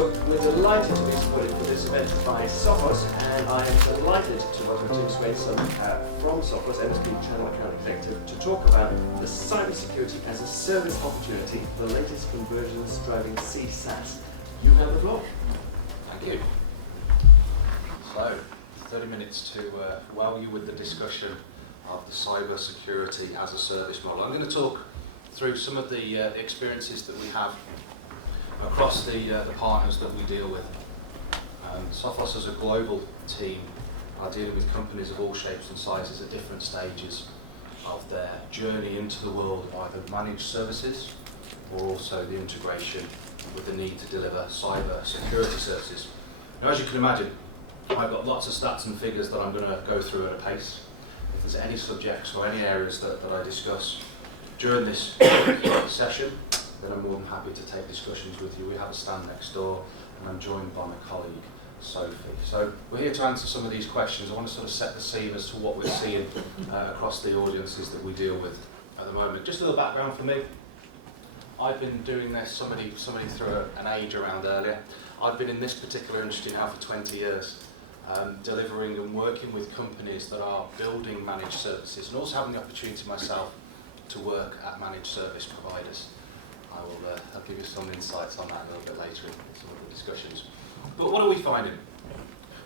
So we're delighted to be supported for this event by Sophos, and I am delighted to welcome Tim Swainson from Sophos, MSP Channel Account Executive, to talk about the cybersecurity as a service opportunity, the latest conversions driving CSAS. You have the floor. Thank you. So, 30 minutes to wow you with the discussion of the cybersecurity as a service model. I'm going to talk through some of the experiences that we have across the partners that we deal with. Sophos as a global team are dealing with companies of all shapes and sizes at different stages of their journey into the world of either managed services or also the integration with the need to deliver cyber security services. Now, as you can imagine, I've got lots of stats and figures that I'm going to go through at a pace. If there's any subjects or any areas that I discuss during this session, then I'm more than happy to take discussions with you. We have a stand next door, and I'm joined by my colleague, Sophie. So we're here to answer some of these questions. I want to sort of set the scene as to what we're seeing across the audiences that we deal with at the moment. Just a little background for me. I've been doing this, somebody threw an age around earlier. I've been in this particular industry now for 20 years, delivering and working with companies that are building managed services, and also having the opportunity myself to work at managed service providers. I'll give you some insights on that a little bit later in some of the discussions. But what are we finding?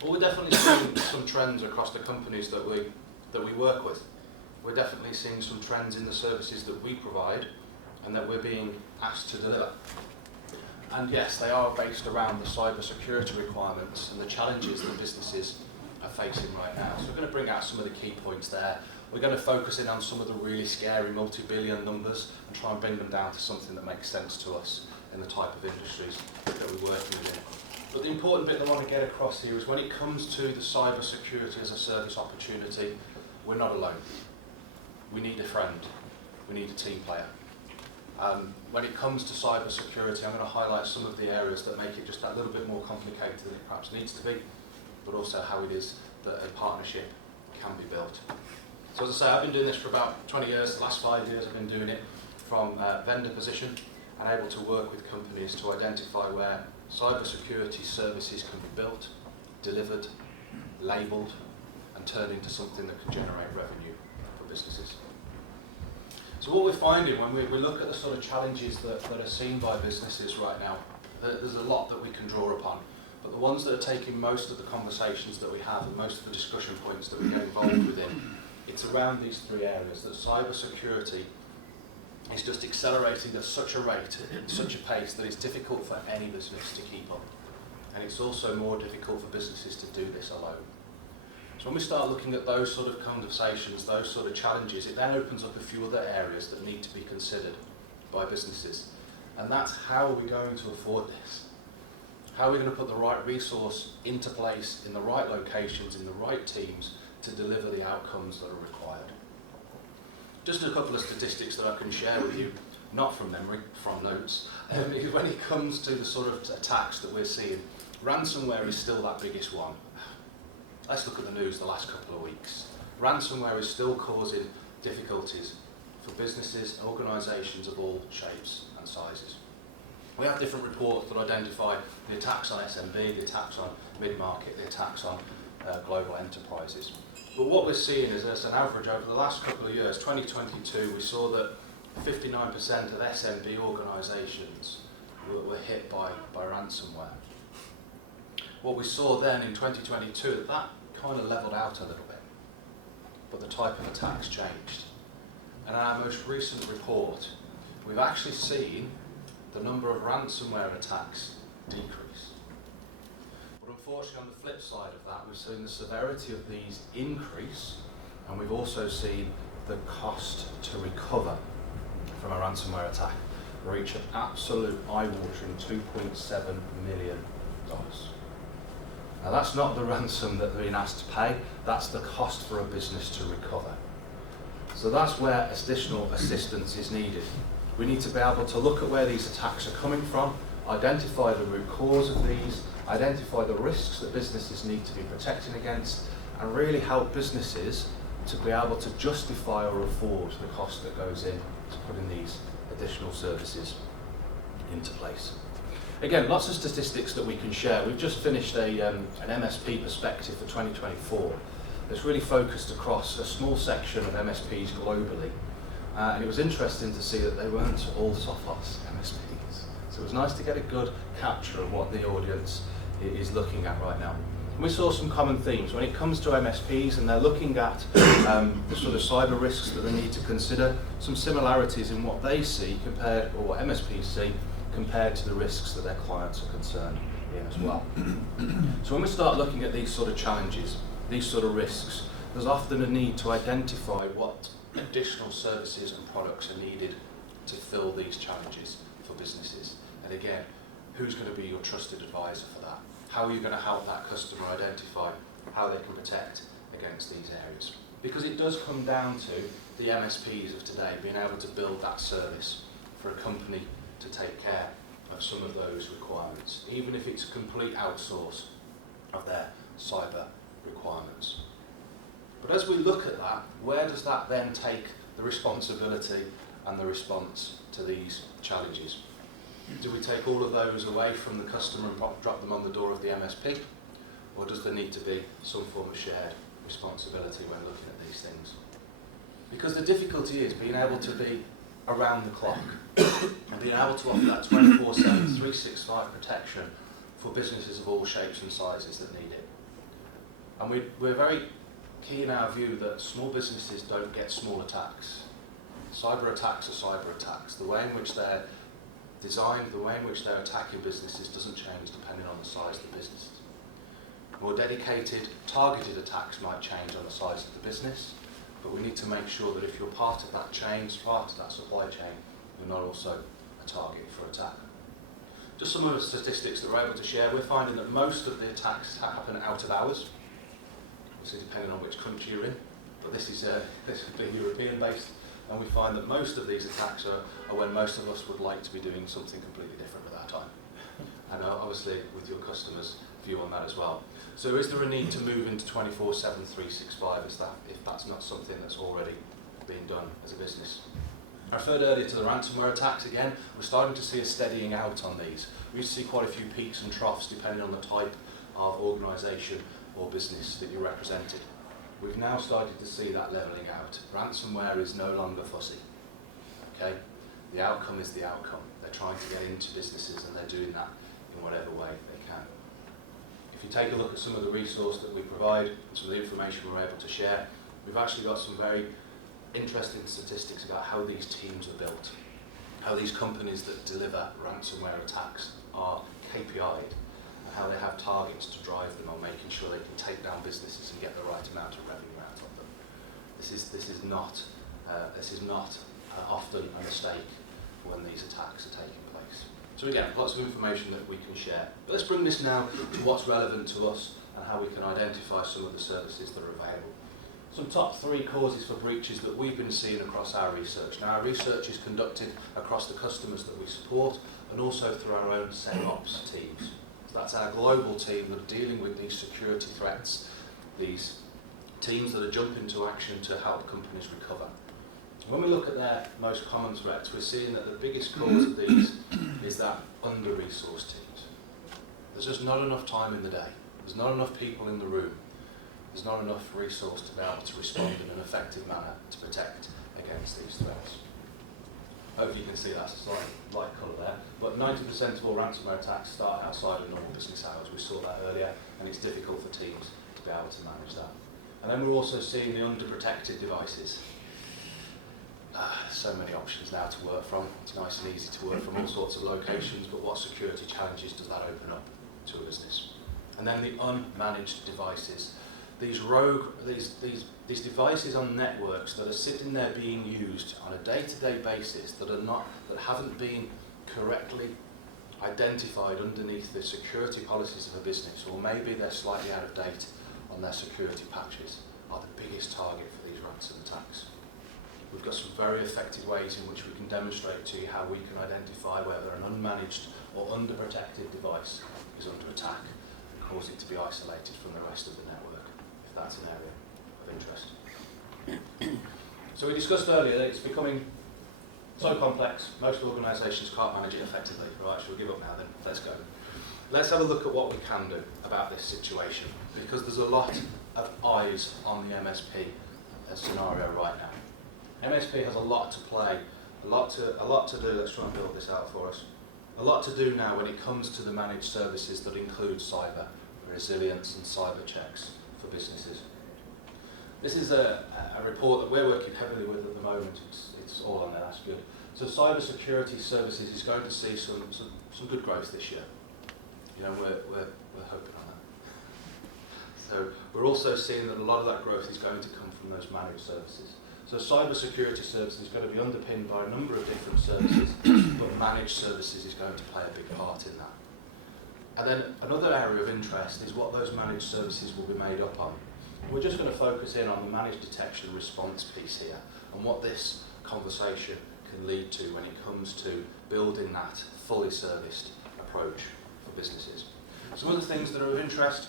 Well, we're definitely seeing some trends across the companies that we work with. We're definitely seeing some trends in the services that we provide and that we're being asked to deliver. And yes, they are based around the cyber security requirements and the challenges that businesses are facing right now. So we're going to bring out some of the key points there. We're going to focus in on some of the really scary multi-billion numbers and try and bring them down to something that makes sense to us in the type of industries that we're working within. But the important bit that I want to get across here is when it comes to the cyber security as a service opportunity, we're not alone. We need a friend. We need a team player. When it comes to cyber security, I'm going to highlight some of the areas that make it just that little bit more complicated than it perhaps needs to be, but also how it is that a partnership can be built. So as I say, I've been doing this for about 20 years. The last 5 years I've been doing it from vendor position and able to work with companies to identify where cyber security services can be built, delivered, labelled, and turned into something that can generate revenue for businesses. So what we're finding when we look at the sort of challenges that are seen by businesses right now, there's a lot that we can draw upon. But the ones that are taking most of the conversations that we have and most of the discussion points that we get involved within, it's around these three areas, that cyber security is just accelerating at such a rate, at such a pace, that it's difficult for any business to keep up. And it's also more difficult for businesses to do this alone. So when we start looking at those sort of conversations, those sort of challenges, it then opens up a few other areas that need to be considered by businesses. And that's how are we going to afford this? How are we going to put the right resource into place in the right locations, in the right teams, to deliver the outcomes that are required. Just a couple of statistics that I can share with you, not from memory, from notes. When it comes to the sort of attacks that we're seeing, ransomware is still that biggest one. Let's look at the news the last couple of weeks. Ransomware is still causing difficulties for businesses, organisations of all shapes and sizes. We have different reports that identify the attacks on SMB, the attacks on mid-market, the attacks on global enterprises. But what we're seeing is, as an average over the last couple of years, 2022, we saw that 59% of SMB organisations were hit by ransomware. What we saw then in 2022, that kind of levelled out a little bit, but the type of attacks changed. And in our most recent report, we've actually seen the number of ransomware attacks decrease. But unfortunately, on the flip side of that, we've seen the severity of these increase, and we've also seen the cost to recover from a ransomware attack reach an absolute eye-watering $2.7 million. Now that's not the ransom that they're being asked to pay, that's the cost for a business to recover. So that's where additional assistance is needed. We need to be able to look at where these attacks are coming from, identify the root cause of these, identify the risks that businesses need to be protecting against, and really help businesses to be able to justify or afford the cost that goes in to putting these additional services into place. Again, lots of statistics that we can share. We've just finished an MSP perspective for 2024 that's really focused across a small section of MSPs globally. And it was interesting to see that they weren't all Sophos MSPs. So it was nice to get a good capture of what the audience is looking at right now. And we saw some common themes. When it comes to MSPs and they're looking at the sort of cyber risks that they need to consider, some similarities in what they see compared, or what MSPs see, compared to the risks that their clients are concerned in as well. So when we start looking at these sort of challenges, these sort of risks, there's often a need to identify what additional services and products are needed to fill these challenges for businesses. And again, who's going to be your trusted advisor for that? How are you going to help that customer identify how they can protect against these areas? Because it does come down to the MSPs of today being able to build that service for a company to take care of some of those requirements, even if it's a complete outsource of their cyber requirements. But as we look at that, where does that then take the responsibility and the response to these challenges? Do we take all of those away from the customer and drop them on the door of the MSP? Or does there need to be some form of shared responsibility when looking at these things? Because the difficulty is being able to be around the clock and being able to offer that 24/7, 365 protection for businesses of all shapes and sizes that need it. And we're very key in our view that small businesses don't get small attacks. Cyber attacks are cyber attacks. The way in which they're designed, the way in which they're attacking businesses doesn't change depending on the size of the business. More dedicated, targeted attacks might change on the size of the business, but we need to make sure that if you're part of that chain, part of that supply chain, you're not also a target for attack. Just some of the statistics that we're able to share, we're finding that most of the attacks happen out of hours, obviously depending on which country you're in, but this is being European based, and we find that most of these attacks are when most of us would like to be doing something completely different with our time. And obviously with your customers' view on that as well. So is there a need to move into 24/7, 365 if that's not something that's already being done as a business? I referred earlier to the ransomware attacks again. We're starting to see a steadying out on these. We used to see quite a few peaks and troughs depending on the type of organisation or business that you represented. We've now started to see that levelling out. Ransomware is no longer fussy. Okay? The outcome is the outcome. They're trying to get into businesses and they're doing that in whatever way they can. If you take a look at some of the resource that we provide, some of the information we're able to share, we've actually got some very interesting statistics about how these teams are built, how these companies that deliver ransomware attacks are KPI'd, and how they have targets to drive them on making sure they can take down businesses and get the right amount of revenue out of them. This is not often a mistake when these attacks are taking place. So again, lots of information that we can share. But let's bring this now to what's relevant to us and how we can identify some of the services that are available. Some top 3 causes for breaches that we've been seeing across our research. Now, our research is conducted across the customers that we support and also through our own SecOps teams. So that's our global team that are dealing with these security threats, these teams that are jumping to action to help companies recover. When we look at their most common threats, we're seeing that the biggest cause of these is that under-resourced teams. There's just not enough time in the day. There's not enough people in the room. There's not enough resource to be able to respond in an effective manner to protect against these threats. Hopefully you can see that's a slight light colour there, but 90% of all ransomware attacks start outside of normal business hours. We saw that earlier, and it's difficult for teams to be able to manage that. And then we're also seeing the underprotected devices. So many options now to work from. It's nice and easy to work from all sorts of locations, but what security challenges does that open up to a business? And then the unmanaged devices. These these devices on networks that are sitting there being used on a day-to-day basis that haven't been correctly identified underneath the security policies of a business, or maybe they're slightly out of date on their security patches, are the biggest target for these ransom attacks. We've got some very effective ways in which we can demonstrate to you how we can identify whether an unmanaged or underprotected device is under attack and cause it to be isolated from the rest of the network, if that's an area of interest. So we discussed earlier that it's becoming So complex, most organisations can't manage it effectively. Right, shall we give up now then? Let's go. Let's have a look at what we can do about this situation, because there's a lot of eyes on the MSP scenario right now. MSP has a lot to play, a lot to do. Let's try and build this out for us. A lot to do now when it comes to the managed services that include cyber resilience and cyber checks for businesses. This is a report that we're working heavily with at the moment. It's all on there, that's good. So cyber security services is going to see some good growth this year. You know, we're hoping on that. So we're also seeing that a lot of that growth is going to come from those managed services. So cyber security services is going to be underpinned by a number of different services, but managed services is going to play a big part in that. And then another area of interest is what those managed services will be made up on. We're just going to focus in on the managed detection and response piece here, and what this conversation can lead to when it comes to building that fully serviced approach for businesses. Some other things that are of interest: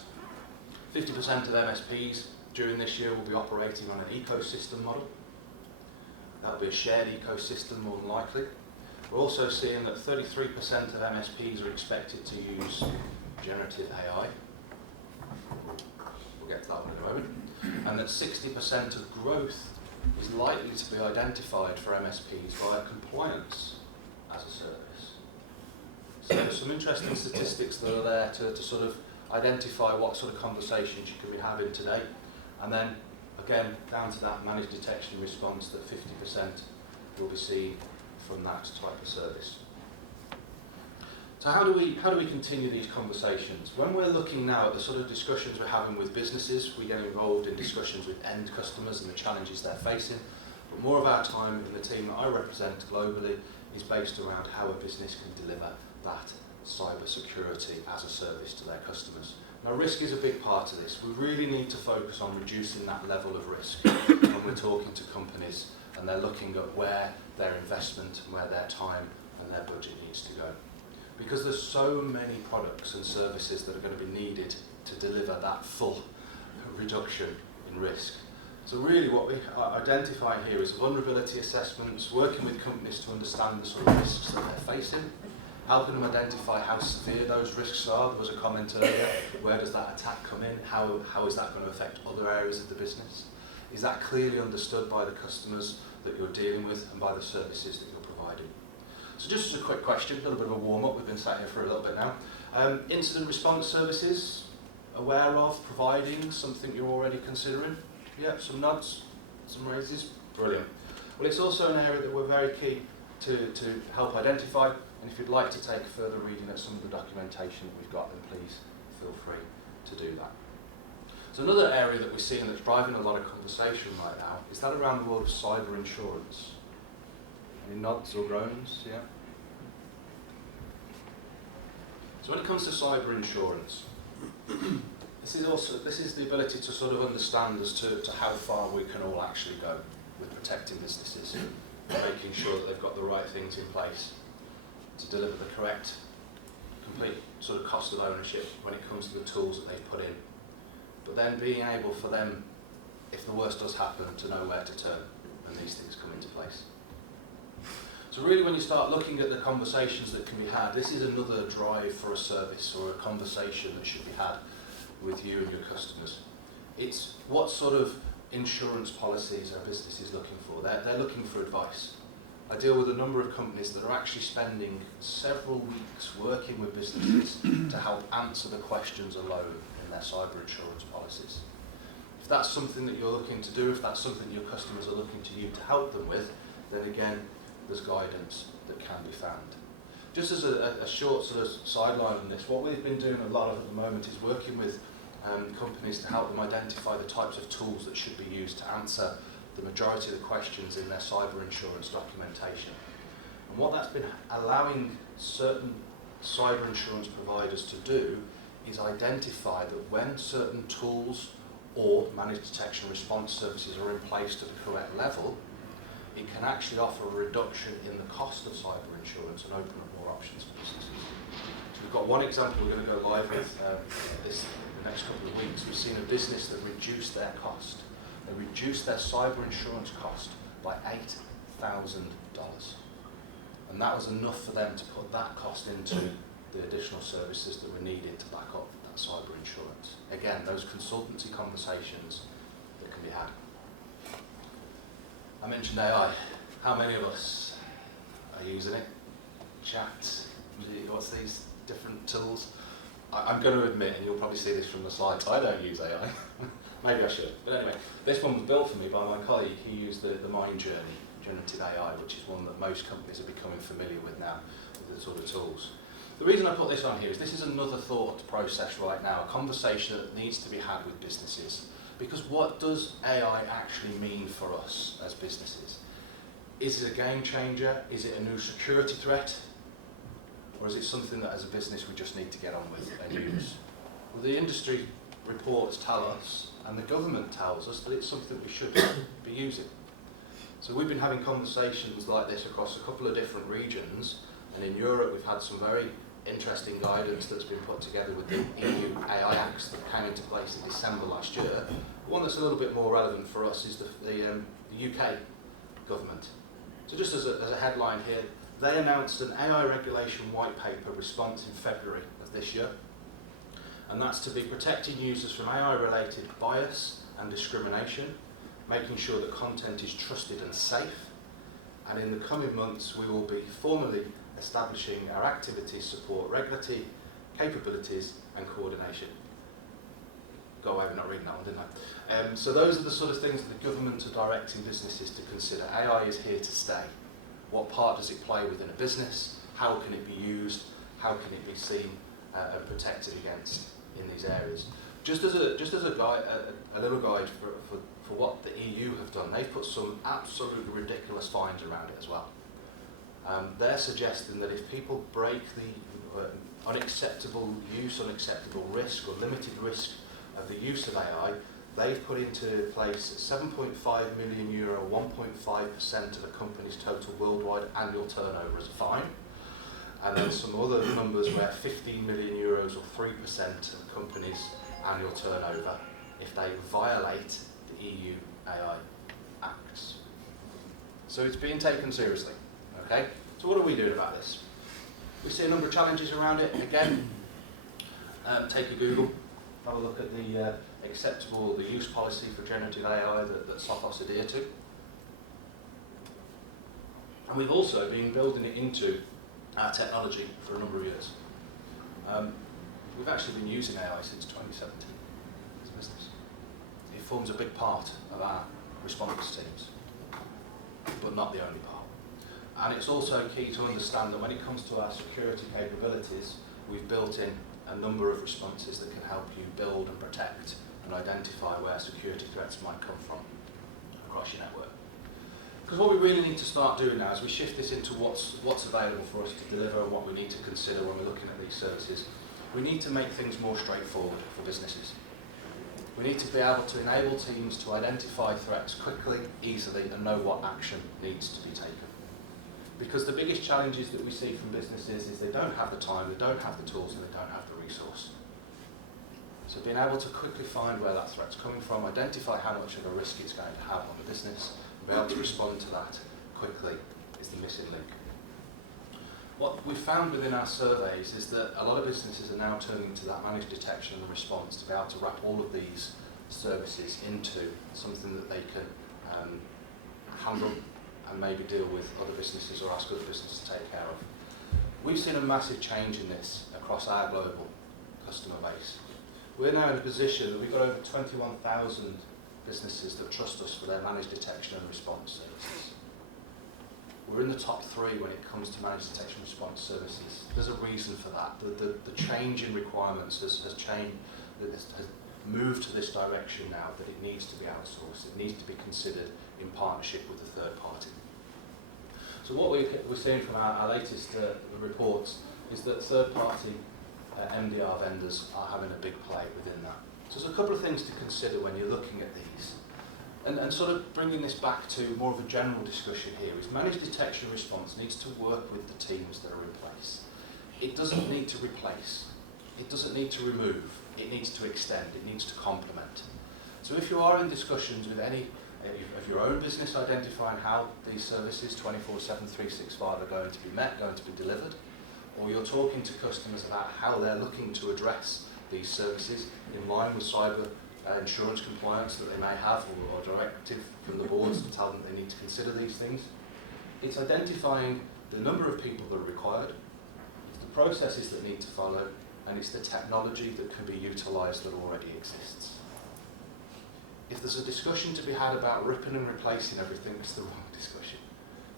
50% of MSPs during this year will be operating on an ecosystem model. That'll be a shared ecosystem more than likely. We're also seeing that 33% of MSPs are expected to use generative AI. We'll get to that one in a moment. And that 60% of growth is likely to be identified for MSPs via compliance as a service. So there's some interesting statistics that are there to sort of identify what sort of conversations you could be having today. And then, again, down to that managed detection response, that 50% will be seen from that type of service. So how do we continue these conversations? When we're looking now at the sort of discussions we're having with businesses, we get involved in discussions with end customers and the challenges they're facing. But more of our time in the team that I represent globally is based around how a business can deliver that cyber security as a service to their customers. Now, risk is a big part of this. We really need to focus on reducing that level of risk when we're talking to companies and they're looking at where their investment and where their time and their budget needs to go. Because there's so many products and services that are going to be needed to deliver that full reduction in risk. So really what we identify here is vulnerability assessments, working with companies to understand the sort of risks that they're facing, helping them identify how severe those risks are. There was a comment earlier, where does that attack come in? How is that going to affect other areas of the business? Is that clearly understood by the customers that you're dealing with and by the services that you're providing? So just as a quick question, a little bit of a warm-up, we've been sat here for a little bit now. Incident response services, aware of, providing, something you're already considering? Yeah, some nods, some raises, brilliant. Well, it's also an area that we're very keen to help identify, and if you'd like to take a further reading at some of the documentation that we've got, then please feel free to do that. So another area that we're seeing that's driving a lot of conversation right now is that around the world of cyber insurance. Any nods or groans? Yeah. So when it comes to cyber insurance, this is the ability to sort of understand as to how far we can all actually go with protecting businesses and making sure that they've got the right things in place to deliver the correct, complete sort of cost of ownership when it comes to the tools that they've put in. But then being able for them, if the worst does happen, to know where to turn when these things come into place. So really when you start looking at the conversations that can be had, this is another drive for a service or a conversation that should be had with you and your customers. It's what sort of insurance policies are businesses looking for? They're looking for advice. I deal with a number of companies that are actually spending several weeks working with businesses to help answer the questions alone in their cyber insurance policies. If that's something that you're looking to do, if that's something your customers are looking to you to help them with, then again, there's guidance that can be found. Just as a short sort of sideline on this, what we've been doing a lot of at the moment is working with companies to help them identify the types of tools that should be used to answer the majority of the questions in their cyber insurance documentation. And what that's been allowing certain cyber insurance providers to do is identify that when certain tools or managed detection response services are in place to the correct level, it can actually offer a reduction in the cost of cyber insurance and open up more options for businesses. So we've got one example we're going to go live with in the next couple of weeks. We've seen a business that reduced their cost. They reduced their cyber insurance cost by $8,000. And that was enough for them to put that cost into the additional services that were needed to back up that cyber insurance. Again, those consultancy conversations that can be had. I mentioned AI. How many of us are using it? Chat, what's these different tools? I'm going to admit, and you'll probably see this from the slides, I don't use AI. Maybe I should. But anyway, this one was built for me by my colleague. He used the Mind Journey generative AI, which is one that most companies are becoming familiar with now, with the sort of tools. The reason I put this on here is this is another thought process right now, a conversation that needs to be had with businesses. Because what does AI actually mean for us as businesses? Is it a game changer? Is it a new security threat? Or is it something that as a business we just need to get on with and use? Well, the industry reports tell us, and the government tells us, that it's something we should be using. So we've been having conversations like this across a couple of different regions, and in Europe we've had some very interesting guidance that's been put together with the EU AI Acts that came into place in December last year. One that's a little bit more relevant for us is the UK government. So just as a headline here, they announced an AI regulation white paper response in February of this year, and that's to be protecting users from AI-related bias and discrimination, making sure that content is trusted and safe, and in the coming months we will be formally establishing our activities support regulatory capabilities and coordination. Go away, we're not reading that one, didn't I? So those are the sort of things that the government are directing businesses to consider. AI is here to stay. What part does it play within a business? How can it be used? How can it be seen and protected against in these areas? Just as a guide, a little guide for what the EU have done, they've put some absolutely ridiculous fines around it as well. They're suggesting that if people break the unacceptable use, unacceptable risk or limited risk of the use of AI, they've put into place €7.5 million, 1.5% of a company's total worldwide annual turnover as a fine. And then some other numbers where €15 million or 3% of a company's annual turnover if they violate the EU AI Acts. So it's being taken seriously. Okay? So what are we doing about this? We see a number of challenges around it. Again, take a Google, have a look at the acceptable, the use policy for generative AI that Sophos adhere to. And we've also been building it into our technology for a number of years. We've actually been using AI since 2017 as a business. It forms a big part of our response teams, but not the only part. And it's also key to understand that when it comes to our security capabilities, we've built in a number of responses that can help you build and protect and identify where security threats might come from across your network. Because what we really need to start doing now is we shift this into what's available for us to deliver and what we need to consider when we're looking at these services. We need to make things more straightforward for businesses. We need to be able to enable teams to identify threats quickly, easily, and know what action needs to be taken. Because the biggest challenges that we see from businesses is they don't have the time, they don't have the tools, and they don't have the resource. So being able to quickly find where that threat's coming from, identify how much of a risk it's going to have on the business, and be able to respond to that quickly is the missing link. What we've found within our surveys is that a lot of businesses are now turning to that managed detection and response to be able to wrap all of these services into something that they can handle and maybe deal with other businesses or ask other businesses to take care of. We've seen a massive change in this across our global customer base. We're now in a position that we've got over 21,000 businesses that trust us for their managed detection and response services. We're in the top 3 when it comes to managed detection and response services. There's a reason for that. The change in requirements has moved to this direction now that it needs to be outsourced. It needs to be considered in partnership with a third party. So what we're seeing from our latest reports is that third-party MDR vendors are having a big play within that. So there's a couple of things to consider when you're looking at these. And sort of bringing this back to more of a general discussion here is managed detection and response needs to work with the teams that are in place. It doesn't need to replace. It doesn't need to remove. It needs to extend. It needs to complement. So if you are in discussions with any of your own business identifying how these services 24/7, 365 are going to be met, going to be delivered, or you're talking to customers about how they're looking to address these services in line with cyber insurance compliance that they may have, or directive from the boards to tell them they need to consider these things. It's identifying the number of people that are required, it's the processes that need to follow, and it's the technology that can be utilised that already exists. If there's a discussion to be had about ripping and replacing everything, it's the wrong discussion.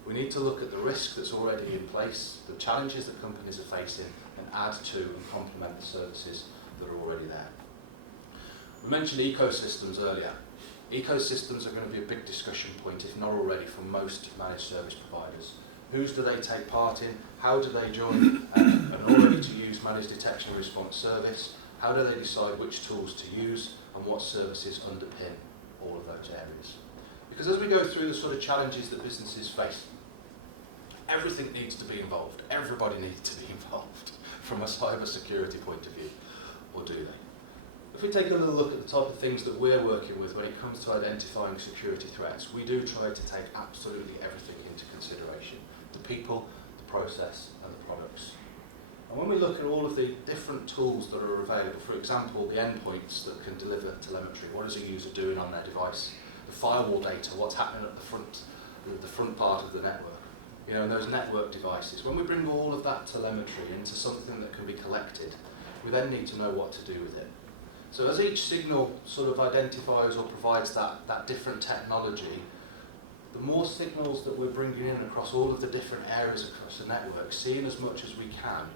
We need to look at the risk that's already in place, the challenges that companies are facing, and add to and complement the services that are already there. We mentioned ecosystems earlier. Ecosystems are going to be a big discussion point, if not already, for most managed service providers. Whose do they take part in? How do they join an already to use managed detection and response service? How do they decide which tools to use and what services underpin all of those areas? Because as we go through the sort of challenges that businesses face, everything needs to be involved. Everybody needs to be involved from a cyber security point of view, or do they? If we take a little look at the type of things that we're working with when it comes to identifying security threats, we do try to take absolutely everything into consideration. The people, the process, and the products. And when we look at all of the different tools that are available, for example, the endpoints that can deliver telemetry, what is a user doing on their device? The firewall data, what's happening at the front part of the network? You know, and those network devices. When we bring all of that telemetry into something that can be collected, we then need to know what to do with it. So as each signal sort of identifies or provides that different technology, the more signals that we're bringing in across all of the different areas across the network, seeing as much as we can,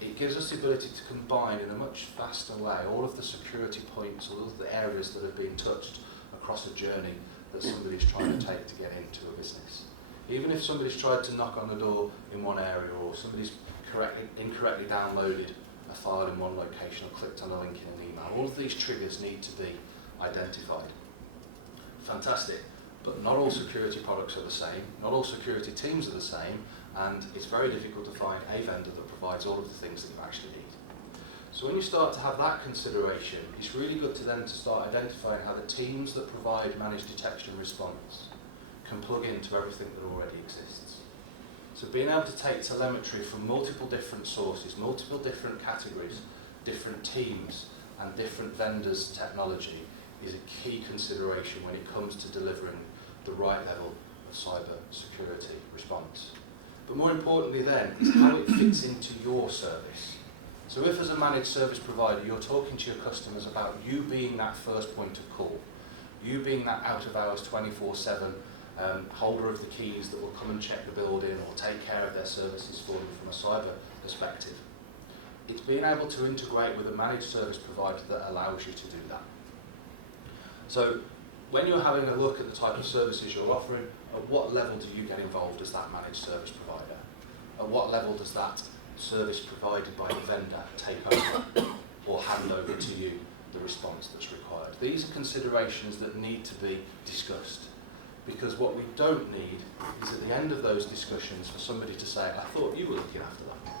it gives us the ability to combine in a much faster way all of the security points, all of the areas that have been touched across a journey that somebody's trying to take to get into a business. Even if somebody's tried to knock on the door in one area, or somebody's incorrectly downloaded a file in one location or clicked on a link in an email, all of these triggers need to be identified. Fantastic. But not all security products are the same, not all security teams are the same, and it's very difficult to find a vendor that provides all of the things that you actually need. So when you start to have that consideration, it's really good to then start identifying how the teams that provide managed detection and response can plug into everything that already exists. So being able to take telemetry from multiple different sources, multiple different categories, different teams, and different vendors' technology is a key consideration when it comes to delivering the right level of cyber security response. But more importantly then, is how it fits into your service. So if as a managed service provider you're talking to your customers about you being that first point of call, you being that out of hours 24/7 holder of the keys that will come and check the building or take care of their services for them from a cyber perspective, it's being able to integrate with a managed service provider that allows you to do that. So when you're having a look at the type of services you're offering, at what level do you get involved as that managed service provider? At what level does that service provided by the vendor take over or hand over to you the response that's required? These are considerations that need to be discussed, because what we don't need is at the end of those discussions for somebody to say, I thought you were looking after that.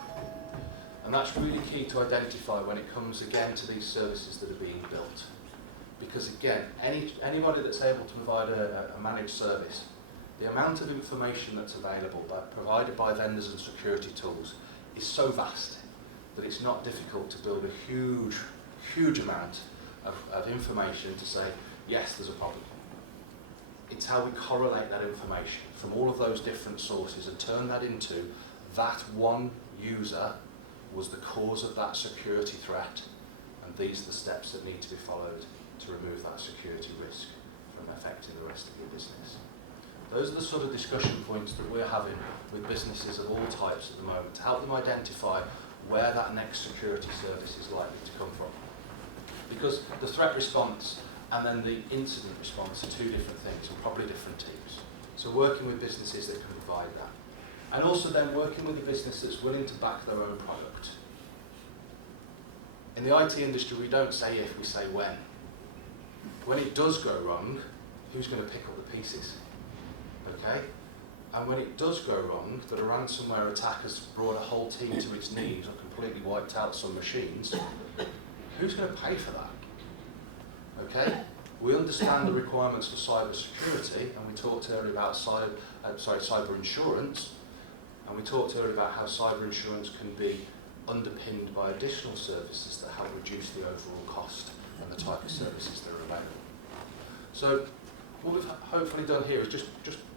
And that's really key to identify when it comes again to these services that are being built. Because again, anybody that's able to provide a managed service, the amount of information that's available provided by vendors and security tools is so vast that it's not difficult to build a huge amount of information to say, yes, there's a problem. It's how we correlate that information from all of those different sources and turn that into that one user was the cause of that security threat, and these are the steps that need to be followed to remove that security risk from affecting the rest of your business. Those are the sort of discussion points that we're having with businesses of all types at the moment to help them identify where that next security service is likely to come from. Because the threat response and then the incident response are two different things and probably different teams. So working with businesses that can provide that. And also then working with a business that's willing to back their own product. In the IT industry, we don't say if, we say when. When it does go wrong, who's going to pick up the pieces? Okay? And when it does go wrong, that a ransomware attack has brought a whole team to its knees or completely wiped out some machines, who's going to pay for that? Okay? We understand the requirements for cyber security, and we talked earlier about cyber insurance, and we talked earlier about how cyber insurance can be underpinned by additional services that help reduce the overall cost and the type of services that are available. So what we've hopefully done here is just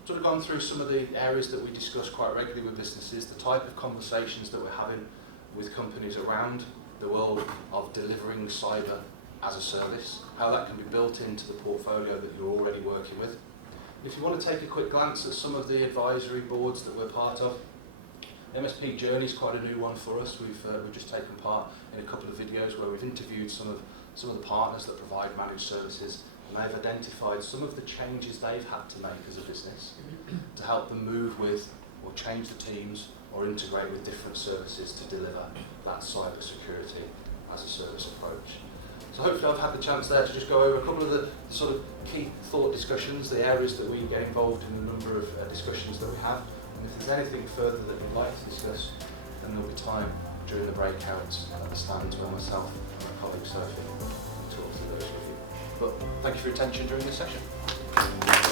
sort of gone through some of the areas that we discuss quite regularly with businesses, the type of conversations that we're having with companies around the world of delivering cyber as a service, how that can be built into the portfolio that you're already working with. If you want to take a quick glance at some of the advisory boards that we're part of, MSP Journey is quite a new one for us. We've just taken part in a couple of videos where we've interviewed some of the partners that provide managed services, and they've identified some of the changes they've had to make as a business to help them move with or change the teams or integrate with different services to deliver that cyber security as a service approach. So hopefully I've had the chance there to just go over a couple of the sort of key thought discussions, the areas that we get involved in, the number of discussions that we have. And if there's anything further that you'd like to discuss, then there'll be time during the breakouts at the stands where myself and my colleague Sophie will talk to those with you. But thank you for your attention during this session.